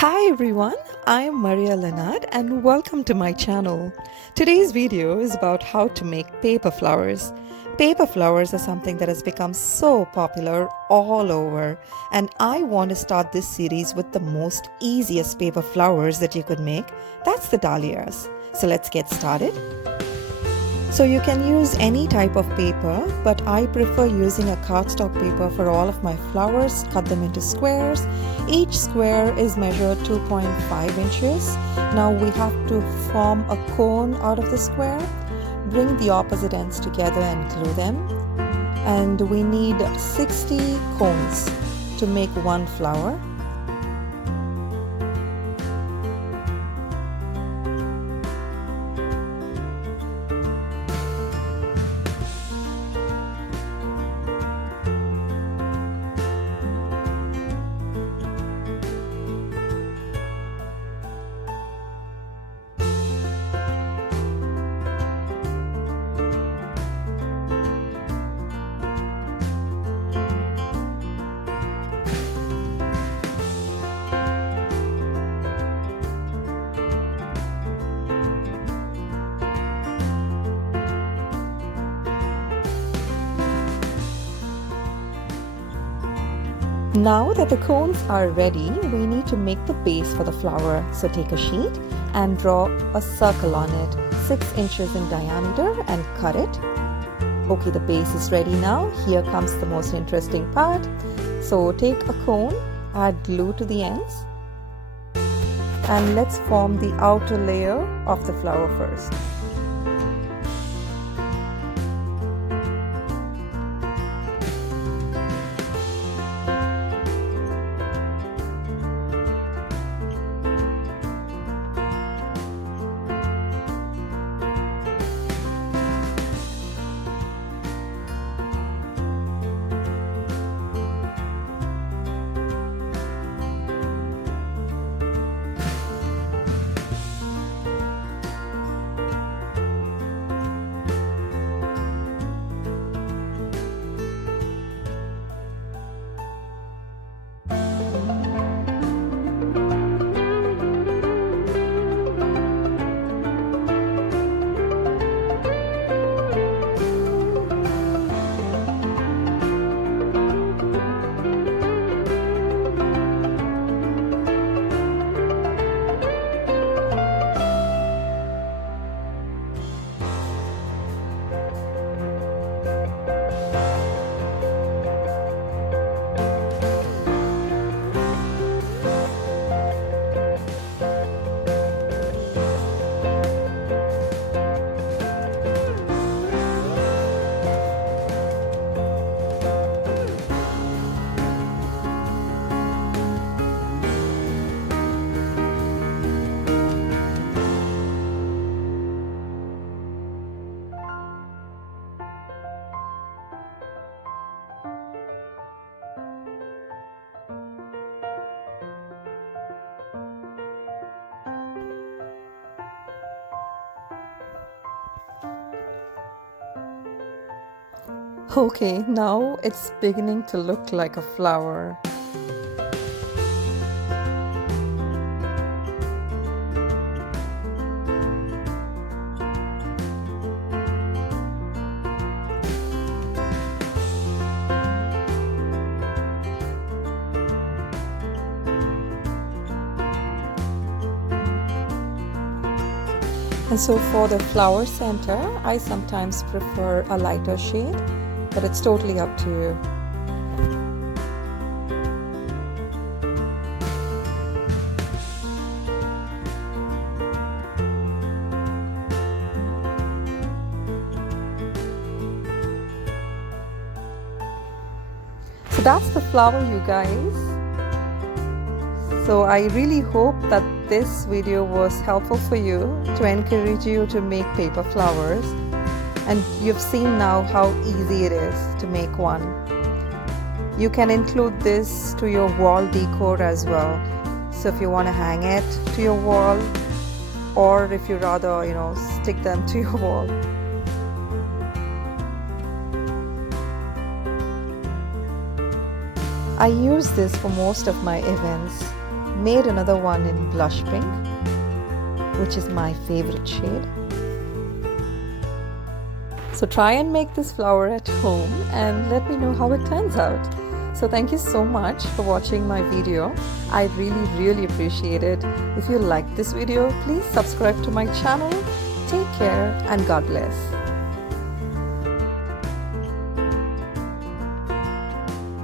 Hi everyone, I am Maria Leonard and welcome to my channel. Today's video is about how to make paper flowers. Paper flowers are something that has become so popular all over, and I want to start this series with the most easiest paper flowers that you could make. That's the dahlias. So let's get started. So you can use any type of paper, but I prefer using a cardstock paper for all of my flowers. Cut them into squares. Each square is measured 2.5 inches. Now we have to form a cone out of the square. Bring the opposite ends together and glue them. And we need 60 cones to make one flower. Now that the cones are ready, we need to make the base for the flower. So take a sheet and draw a circle on it, 6 inches in diameter, and cut it. Okay, the base is ready now. Here comes the most interesting part. So take a cone, add glue to the ends, and let's form the outer layer of the flower first. Okay, now it's beginning to look like a flower. And so for the flower center, I sometimes prefer a lighter shade, but it's totally up to you. So that's the flower, you guys. So I really hope that this video was helpful for you, to encourage you to make paper flowers. And you've seen now how easy it is to make one. You can include this to your wall decor as well. So if you want to hang it to your wall, or if you rather, stick them to your wall. I use this for most of my events. made another one in blush pink, which is my favorite shade. So try and make this flower at home and let me know how it turns out. So thank you so much for watching my video. I really appreciate it. If you liked this video, please subscribe to my channel. Take care and God bless.